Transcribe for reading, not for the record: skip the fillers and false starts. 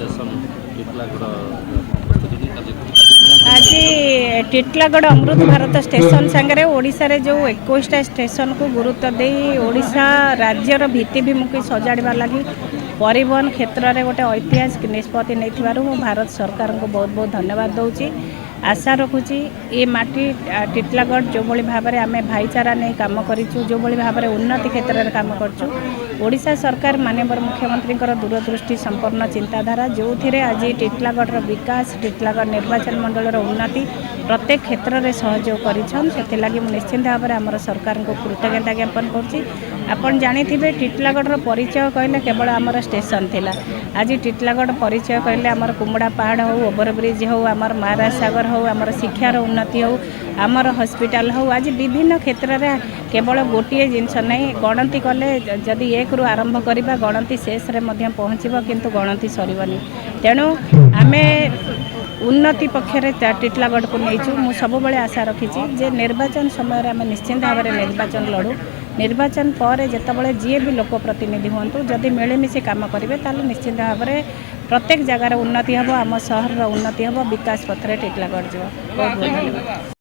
Station Titlagarh आज Titlagarh Amrit Bharat station सांगे ओडिशा रे जो 21टा स्टेशन को गुरुत्व दे ओडिशा राज्यर भित्तिभिमुखी सजाड़वा लगी परिवहन क्षेत्र में गोटे ऐतिहासिक निष्पत्ति नहीं भारत सरकार को बहुत बहुत धन्यवाद दूची। आशा रखुची ये माटी टिटलागढ़ जो भाई भाव में आम भाईचारा नहीं कम करूँ जो भाव में उन्नति क्षेत्र में कम करोडिशा सरकार माननीय मुख्यमंत्री दूरदृष्टि संपन्न चिंताधारा जो थे आज टिटलागढ़ विकास टिटलागढ़ निर्वाचन मंडल उन्नति प्रत्येक क्षेत्र में सहयोग कर निश्चिंत भाव में आम सरकार को कृतज्ञता ज्ञापन कर जानी टिटलागढ़ परिचय कहले केवल आमर स्टेशन थिला आज टिटलागढ़ परिचय कहले आमर कुमुड़ा पहाड़ हो ओवरब्रिज हो आमर महाराज सागर हो आमर शिक्षार उन्नति हो आमर हॉस्पिटल हो आज विभिन्न क्षेत्र में केवल गोटे जिनस नहीं गणति कले जदि एक रु आरंभ करवा गणति शेष में पहुँचब किंतु गणति सरबनी तेणु आम उन्नति पक्षरे टिटलागढ़ को नहीं मु सब आशा रखी जे निर्वाचन समय आम निश्चिंत भाव में निर्वाचन लड़ू निर्वाचन पर जितेबाला जी भी लोक प्रतिनिधि हूँ जदि मिलमिशि काम करेंगे ताल निश्चिंत भाव में प्रत्येक जगार उन्नति हम आम सहर उन्नति हम विकास पथ में टिटलागढ़ जो बहुत बहुत धन्यवाद।